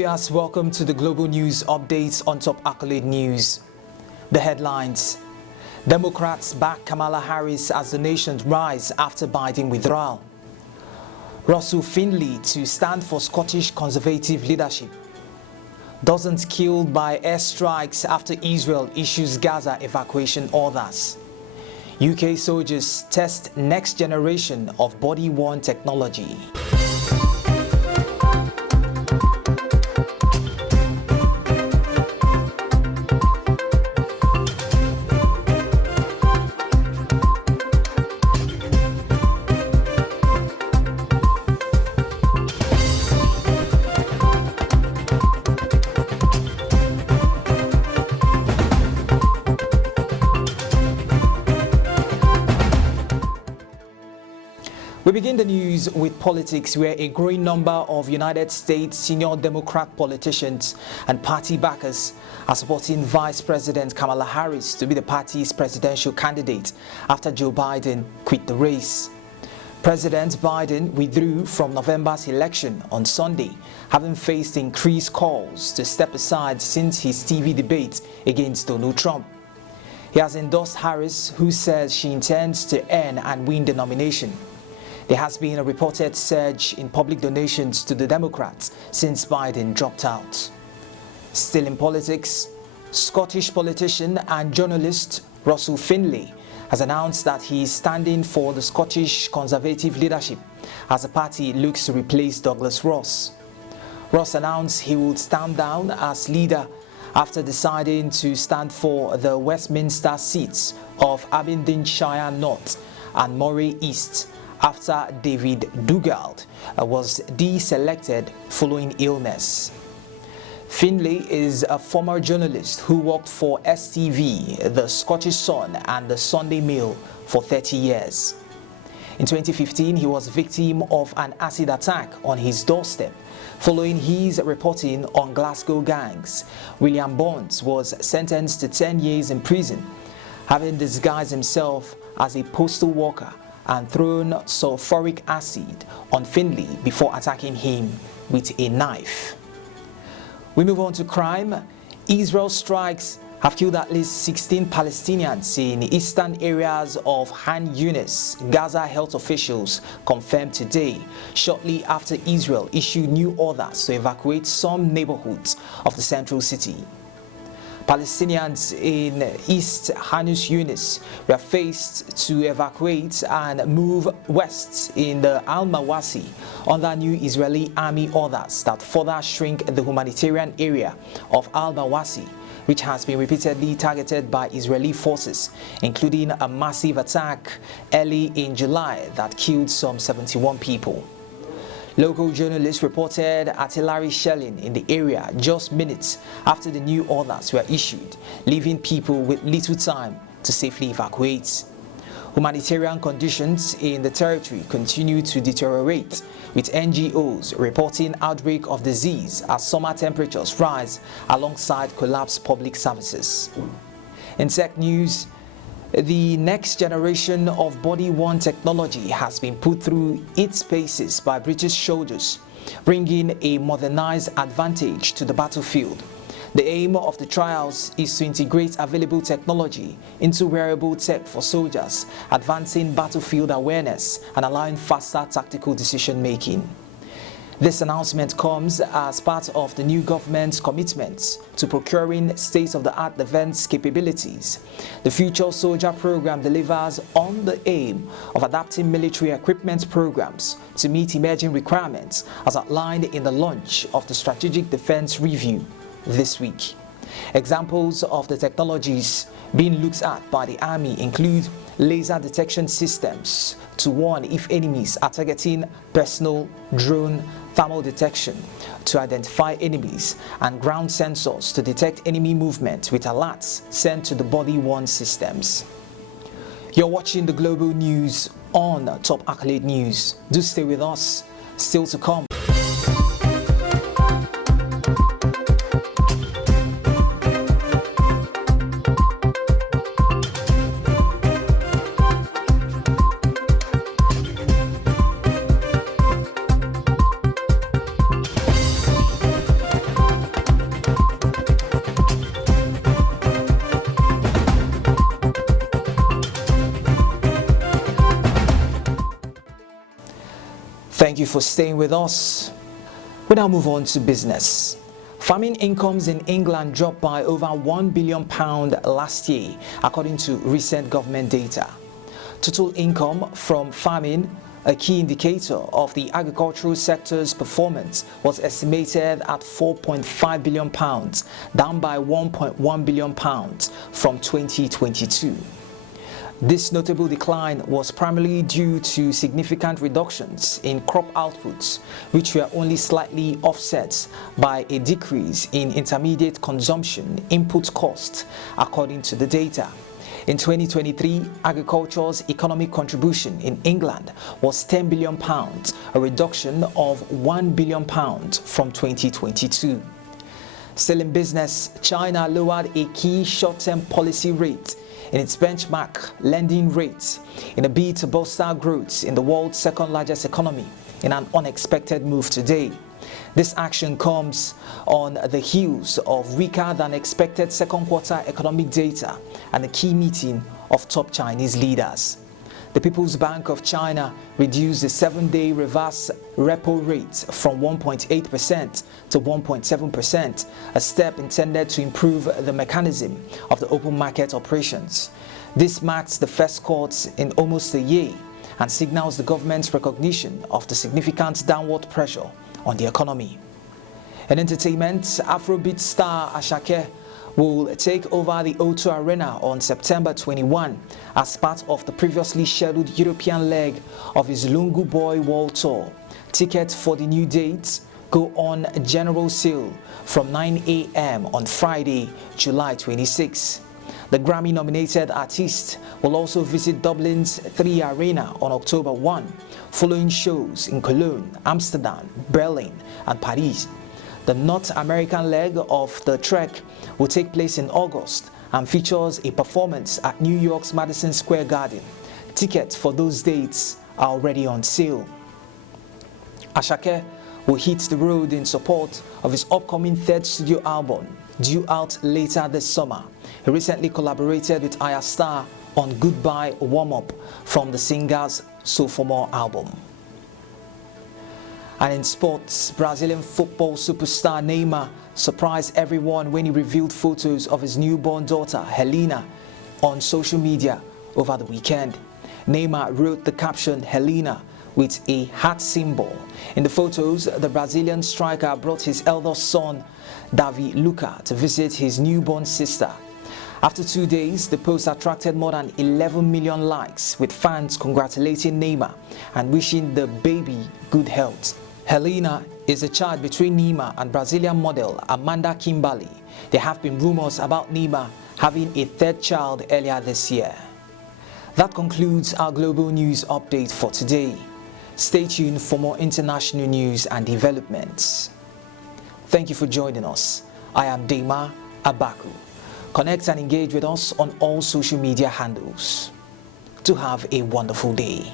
viewers, welcome to the Global News Updates on Top Accolade News. The headlines: Democrats back Kamala Harris as the nation rise after Biden withdrawal. Russell Finley to stand for Scottish Conservative leadership. Dozens killed by airstrikes after Israel issues Gaza evacuation orders. UK soldiers test next generation of body-worn technology. We begin the news with politics, where a growing number of United States senior Democrat politicians and party backers are supporting Vice President Kamala Harris to be the party's presidential candidate after Joe Biden quit the race. President Biden withdrew from November's election on Sunday, having faced increased calls to step aside since his TV debate against Donald Trump. He has endorsed Harris, who says she intends to earn and win the nomination. There has been a reported surge in public donations to the Democrats since Biden dropped out. Still in politics, Scottish politician and journalist Russell Finley has announced that he is standing for the Scottish Conservative leadership as the party looks to replace Douglas Ross. Ross announced he would stand down as leader after deciding to stand for the Westminster seats of Aberdeenshire North and Moray East, after David Dugald was deselected following illness. Finley is a former journalist who worked for STV, the Scottish Sun and the Sunday Mail for 30 years. In 2015, he was victim of an acid attack on his doorstep. Following his reporting on Glasgow gangs, William Bonds was sentenced to 10 years in prison, having disguised himself as a postal worker and thrown sulfuric acid on Finley before attacking him with a knife. We move on to crime. Israel strikes have killed at least 16 Palestinians in eastern areas of Han Yunis, Gaza health officials confirmed today, shortly after Israel issued new orders to evacuate some neighborhoods of the central city. Palestinians in East Han Yunis were faced to evacuate and move west in the Al-Mawasi under new Israeli army orders that further shrink the humanitarian area of Al-Mawasi, which has been repeatedly targeted by Israeli forces, including a massive attack early in July that killed some 71 people. Local journalists reported artillery shelling in the area just minutes after the new orders were issued, leaving people with little time to safely evacuate. Humanitarian conditions in the territory continue to deteriorate, with NGOs reporting outbreak of disease as summer temperatures rise alongside collapsed public services. In tech news, the next generation of body-worn technology has been put through its paces by British soldiers, bringing a modernized advantage to the battlefield. The aim of the trials is to integrate available technology into wearable tech for soldiers, advancing battlefield awareness and allowing faster tactical decision-making. This announcement comes as part of the new government's commitment to procuring state-of-the-art defense capabilities. The Future Soldier program delivers on the aim of adapting military equipment programs to meet emerging requirements as outlined in the launch of the Strategic Defense Review this week. Examples of the technologies being looked at by the Army include laser detection systems to warn if enemies are targeting personnel, drone, thermal detection to identify enemies, and ground sensors to detect enemy movement with alerts sent to the body-worn systems. You're watching the Global News on Top Accolade News. Do stay with us. Still to come. you for staying with us. We now move on to business. Farming incomes in England dropped by over £1 billion last year, according to recent government data. Total income from farming, a key indicator of the agricultural sector's performance, was estimated at £4.5 billion, down by £1.1 billion from 2022. This notable decline was primarily due to significant reductions in crop outputs, which were only slightly offset by a decrease in intermediate consumption input cost, according to the data. In 2023, agriculture's economic contribution in England was £10 billion, a reduction of £1 billion from 2022. Still in business, China lowered a key short-term policy rate in its benchmark lending rate in a bid to bolster growth in the world's second-largest economy in an unexpected move today. This action comes on the heels of weaker-than-expected second-quarter economic data and a key meeting of top Chinese leaders. The People's Bank of China reduced the 7-day reverse repo rate from 1.8% to 1.7%, a step intended to improve the mechanism of the open market operations. This marks the first cut in almost a year and signals the government's recognition of the significant downward pressure on the economy. In entertainment, Afrobeat star Asake will take over the O2 Arena on September 21 as part of the previously scheduled European leg of his Lungu Boy World Tour. Tickets for the new dates go on general sale from 9 a.m. on Friday, July 26. The Grammy-nominated artist will also visit Dublin's 3 Arena on October 1, following shows in Cologne, Amsterdam, Berlin, and Paris. The North American leg of the trek will take place in August and features a performance at New York's Madison Square Garden. Tickets for those dates are already on sale. Asake will hit the road in support of his upcoming third studio album, due out later this summer. He recently collaborated with Aya Star on Goodbye Warm Up from the singer's sophomore album. And in sports, Brazilian football superstar Neymar surprised everyone when he revealed photos of his newborn daughter, Helena, on social media over the weekend. Neymar wrote the caption Helena with a heart symbol. In the photos, the Brazilian striker brought his eldest son, Davi Luca, to visit his newborn sister. After 2 days, the post attracted more than 11 million likes, with fans congratulating Neymar and wishing the baby good health. Helena is a child between Neymar and Brazilian model Amanda Kimberly. There have been rumors about Neymar having a third child earlier this year. That concludes our global news update for today. Stay tuned for more international news and developments. Thank you for joining us. I am Dema Abaku. Connect and engage with us on all social media handles. To have a wonderful day.